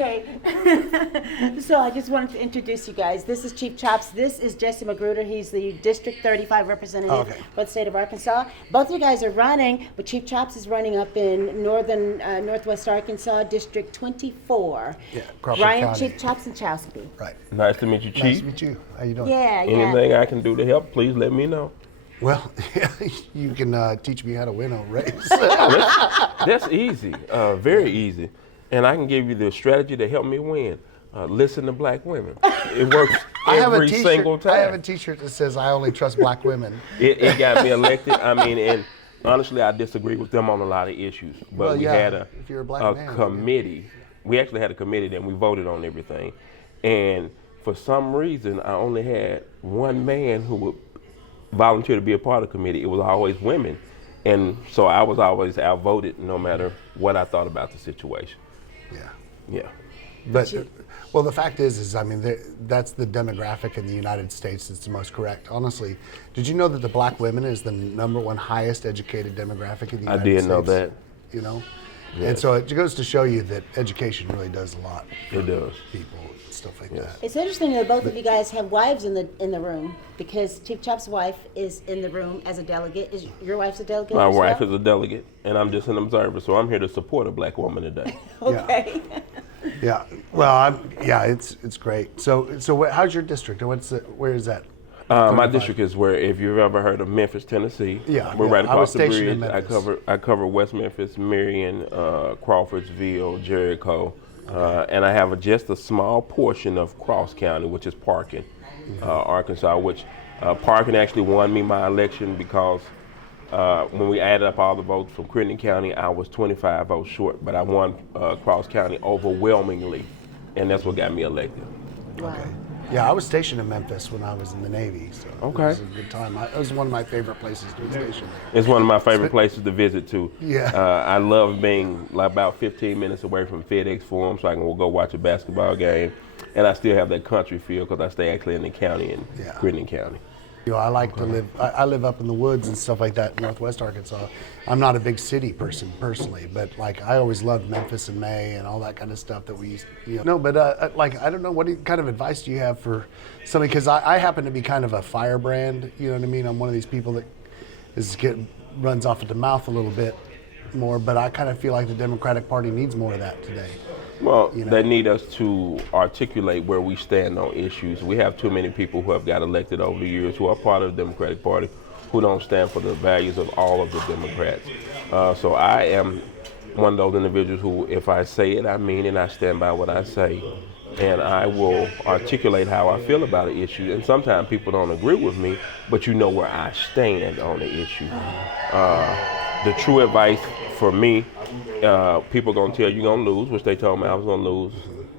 Okay. So I just wanted to introduce you guys. This is Chief Chops. This is Jessie McGruder. He's the District 35 representative for the state of Arkansas. Both of you guys are running, but Chief Chops is running up in northwest Arkansas, District 24. Yeah, Crawford Brian County. Chief Chops Intchauspe. Right. Nice to meet you, Chief. Nice to meet you. How you doing? Yeah, yeah. Anything I can do to help, please let me know. Well, you can teach me how to win a race. That's easy, very easy. And I can give you the strategy to help me win. Listen to black women. It works every single time. I have a T-shirt that says "I only trust black women." It got me elected. I mean, and honestly, I disagree with them on a lot of issues. But we had a committee. We actually had a committee and we voted on everything. And for some reason, I only had one man who would volunteer to be a part of the committee. It was always women. And so I was always outvoted no matter what I thought about the situation. Yeah. Yeah. But, well, the fact is I mean, that's the demographic in the United States that's the most correct. Honestly, did you know that the black women is the #1 highest educated demographic in the United States? I did know that. You know? Yes. And so it goes to show you that education really does a lot. It does. People, stuff like that. It's interesting that both of you guys have wives in the room, because Chief Chop's wife is in the room as a delegate. Is your wife's a delegate? My wife is a delegate, and I'm just an observer, so I'm here to support a black woman today. Okay. Yeah. Well, it's great. So how's your district? Where is that? My district is where, if you've ever heard of Memphis, Tennessee, we're right across the bridge. I cover West Memphis, Marion, Crawfordsville, Jericho, and I have just a small portion of Cross County, which is Parkin, Arkansas, which Parkin actually won me my election because when we added up all the votes from Crittenden County, I was 25 votes short, but I won Cross County overwhelmingly, and that's what got me elected. Wow. Okay. Yeah, I was stationed in Memphis when I was in the Navy, so it was a good time. It was one of my favorite places to be stationed there. It's one of my favorite places to visit too. Yeah. I love being about 15 minutes away from FedEx Forum, so I can go watch a basketball game, and I still have that country feel because I stay actually in the county in Crittenden County. You know, I like to live. I live up in the woods and stuff like that in Northwest Arkansas. I'm not a big city person personally, but like I always loved Memphis and May and all that kind of stuff that we used. No, but like I don't know, what kind of advice do you have for somebody? Because I happen to be kind of a firebrand. You know what I mean? I'm one of these people that runs off at the mouth a little bit more, but I kind of feel like the Democratic Party needs more of that today. Well, they need us to articulate where we stand on issues. We have too many people who have got elected over the years who are part of the Democratic Party who don't stand for the values of all of the Democrats. So I am one of those individuals who, if I say it, I mean it, I stand by what I say. And I will articulate how I feel about an issue. And sometimes people don't agree with me, but you know where I stand on the issue. The true advice for me, people gonna tell you gonna lose, which they told me I was gonna lose.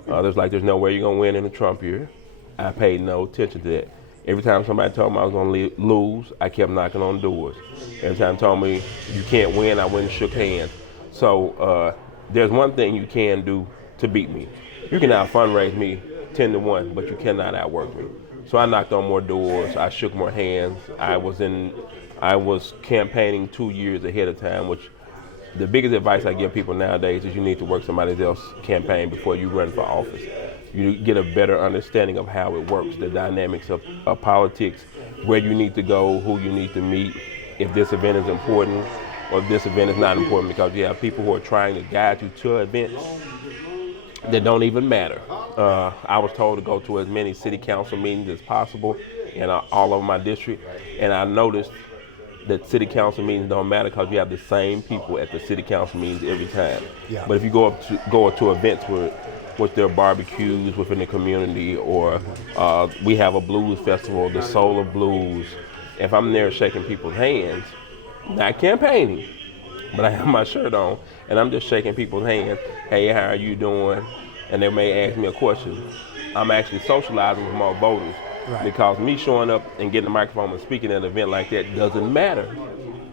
There's no way you're gonna win in the Trump year. I paid no attention to that. Every time somebody told me I was gonna lose, I kept knocking on doors. Every time told me you can't win, I went and shook hands. So there's one thing you can do to beat me. You can out fundraise me 10-1, but you cannot outwork me. So I knocked on more doors, I shook more hands. I was campaigning 2 years ahead of time, which the biggest advice I give people nowadays is you need to work somebody else's campaign before you run for office. You get a better understanding of how it works, the dynamics of politics, where you need to go, who you need to meet, if this event is important or if this event is not important, because you have people who are trying to guide you to events that don't even matter. I was told to go to as many city council meetings as possible in all over my district, and I noticed that city council meetings don't matter because you have the same people at the city council meetings every time. Yeah. But if you go to events with their barbecues within the community, or we have a blues festival, the Soul of Blues, if I'm there shaking people's hands, not campaigning, but I have my shirt on, and I'm just shaking people's hands, hey, how are you doing? And they may ask me a question. I'm actually socializing with more voters. Right. Because me showing up and getting a microphone and speaking at an event like that doesn't matter.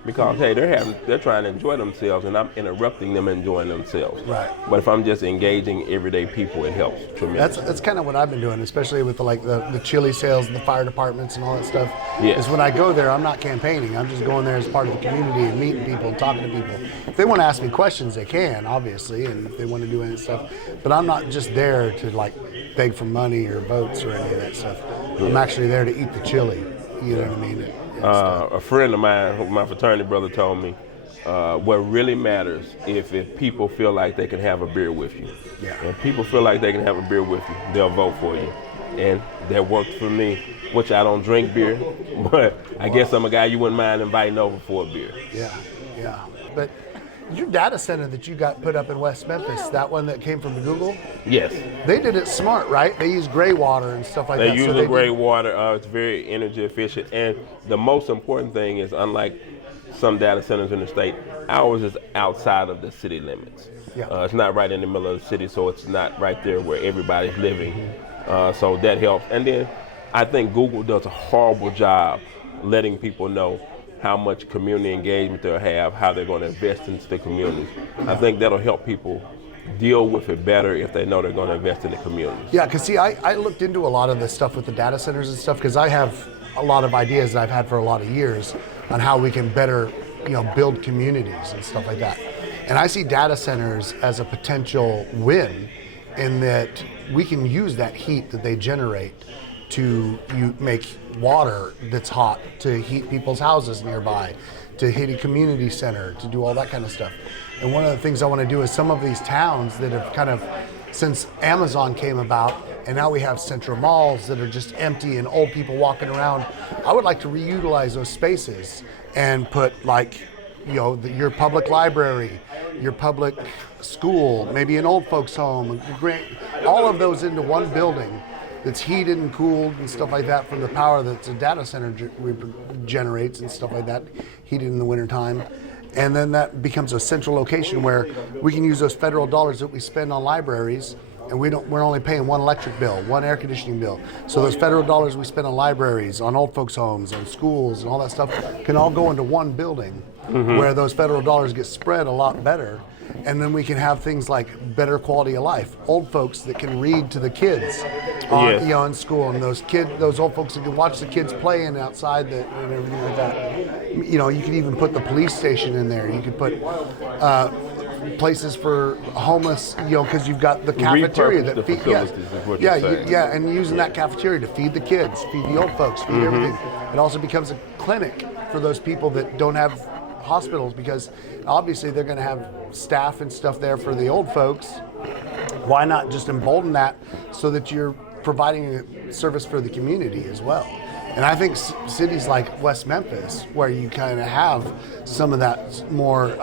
because hey, they're trying to enjoy themselves, and I'm interrupting them enjoying themselves. Right. But if I'm just engaging everyday people, it helps tremendously. That's kind of what I've been doing, especially with the chili sales and the fire departments and all that stuff. Yes. Is when I go there, I'm not campaigning. I'm just going there as part of the community and meeting people, talking to people. If they want to ask me questions, they can, obviously, and if they want to do any stuff. But I'm not just there to like beg for money or votes or any of that stuff. I'm actually there to eat the chili. You know what I mean? A friend of mine, my fraternity brother, told me what really matters if people feel like they can have a beer with you. Yeah. If people feel like they can have a beer with you, they'll vote for you. And that worked for me, which I don't drink beer, but I guess I'm a guy you wouldn't mind inviting over for a beer. Yeah, yeah. But your data center that you got put up in West Memphis, that one that came from Google? Yes. They did it smart, right? They use gray water and stuff like that. They use the gray water. It's very energy efficient. And the most important thing is, unlike some data centers in the state, ours is outside of the city limits. Yeah. It's not right in the middle of the city, so it's not right there where everybody's living. So that helps. And then I think Google does a horrible job letting people know how much community engagement they'll have, how they're going to invest into the community. I think that'll help people deal with it better if they know they're going to invest in the community. Yeah, because see, I looked into a lot of this stuff with the data centers and stuff because I have a lot of ideas that I've had for a lot of years on how we can better, build communities and stuff like that. And I see data centers as a potential win in that we can use that heat that they generate to make water that's hot to heat people's houses nearby, to heat a community center, to do all that kind of stuff. And one of the things I want to do is some of these towns that have kind of, since Amazon came about, and now we have central malls that are just empty and old people walking around, I would like to reutilize those spaces and put your public library, your public school, maybe an old folks home, all of those into one building that's heated and cooled and stuff like that from the power that the data center generates and stuff like that, heated in the wintertime. And then that becomes a central location where we can use those federal dollars that we spend on libraries, and we're only paying one electric bill, one air conditioning bill. So those federal dollars we spend on libraries, on old folks homes, on schools and all that stuff can all go into one building where those federal dollars get spread a lot better. And then we can have things like better quality of life. Old folks that can read to the kids, in school, and those old folks that can watch the kids playing outside and everything like that. You could even put the police station in there. You could put places for homeless, because you've got the cafeteria that feeds. And using that cafeteria to feed the kids, feed the old folks, feed everything. It also becomes a clinic for those people that don't have hospitals, because obviously they're going to have staff and stuff there for the old folks. Why not just embolden that so that you're providing a service for the community as well? And I think cities like West Memphis, where you kind of have some of that more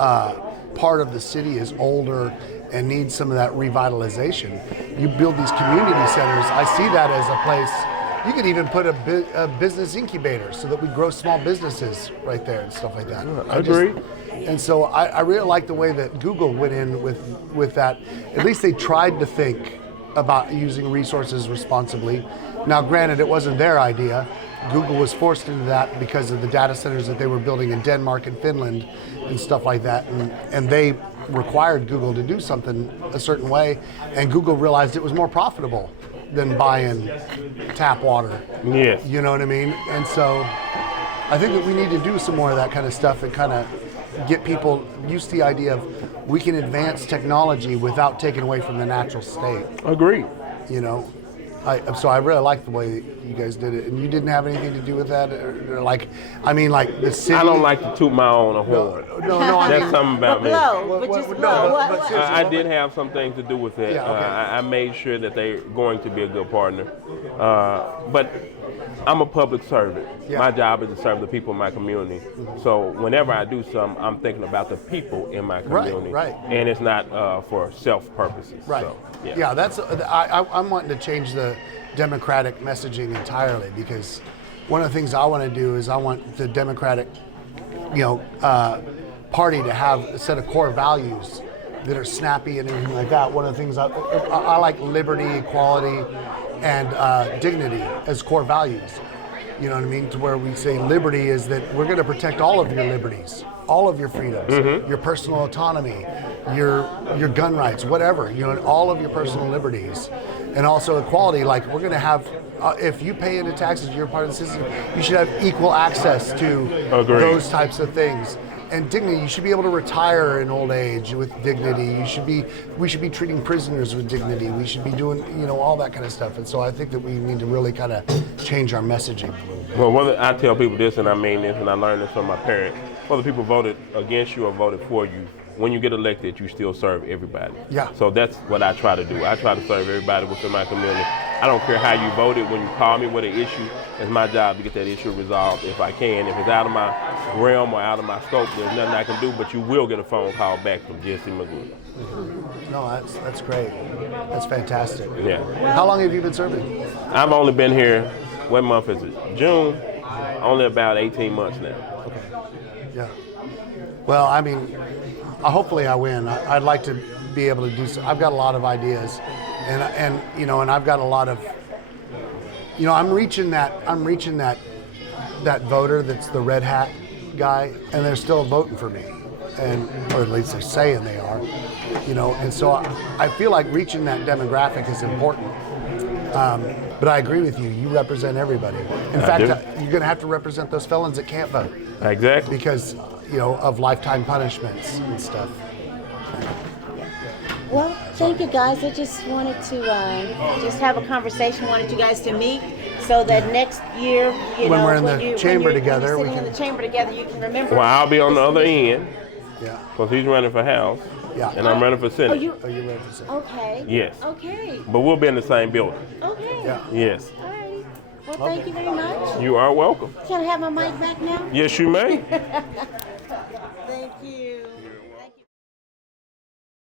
part of the city is older and needs some of that revitalization, you build these community centers. I see that as a place. You could even put a business incubator so that we grow small businesses right there and stuff like that. I agree. And so I really like the way that Google went in with that. At least they tried to think about using resources responsibly. Now, granted, it wasn't their idea. Google was forced into that because of the data centers that they were building in Denmark and Finland and stuff like that. And they required Google to do something a certain way. And Google realized it was more profitable than buying tap water. Yes. You know what I mean? And so I think that we need to do some more of that kind of stuff and kind of get people used to the idea of we can advance technology without taking away from the natural state. Agreed. So I really like the way you guys did it, and you didn't have anything to do with that, or like the city. I don't like to toot my own horn. No. That's something about me. I I did have some things to do with it. Yeah, okay. I made sure that they're going to be a good partner. But I'm a public servant. Yeah. My job is to serve the people in my community. So whenever I do something, I'm thinking about the people in my community. Right. And it's not for self purposes. Right. So, Yeah, that's. I'm wanting to change the Democratic messaging entirely, because one of the things I want to do is I want the Democratic, party to have a set of core values that are snappy and everything like that. One of the things I like liberty, equality, and dignity as core values. You know what I mean? To where we say liberty is that we're going to protect all of your liberties. all of your freedoms, your personal autonomy, your gun rights, whatever, all of your personal liberties, and also equality. Like we're going to have, if you pay into taxes, you're part of the system. You should have equal access to those types of things. And dignity, you should be able to retire in old age with dignity. We should be treating prisoners with dignity. We should be doing, all that kind of stuff. And so I think that we need to really kind of change our messaging a little bit. Well, whether I tell people this, and I mean this, and I learned this from my parents, whether people voted against you or voted for you, when you get elected, you still serve everybody. Yeah. So that's what I try to do. I try to serve everybody within my community. I don't care how you voted. When you call me with an issue, it's my job to get that issue resolved if I can. If it's out of my realm or out of my scope, there's nothing I can do, but you will get a phone call back from Jessie McGruder. No, that's great. That's fantastic. Yeah. How long have you been serving? I've only been here, what month is it? June. Only about 18 months now. Okay. Yeah. Well, I mean, hopefully I win. I'd like to be able to do so. I've got a lot of ideas, and I've got a lot of, I'm reaching that voter that's the red hat guy, and they're still voting for me, or at least they're saying they are, and so I feel like reaching that demographic is important. But I agree with you. You represent everybody. In fact, you're going to have to represent those felons that can't vote. Exactly. Because, of lifetime punishments and stuff. Well, thank you guys. I just wanted to just have a conversation. Wanted you guys to meet so that next year, When we're in the chamber together, when you're sitting in the chamber together, you can remember. Well, I'll be on the other end. Yeah. Because he's running for House. Yeah. And I'm running for Senate. You're ready for Senate? Okay. Yes. Okay. But we'll be in the same building. Okay. Yeah. Yes. All right. Well, thank you very much. You are welcome. Can I have my mic back now? Yes, you may.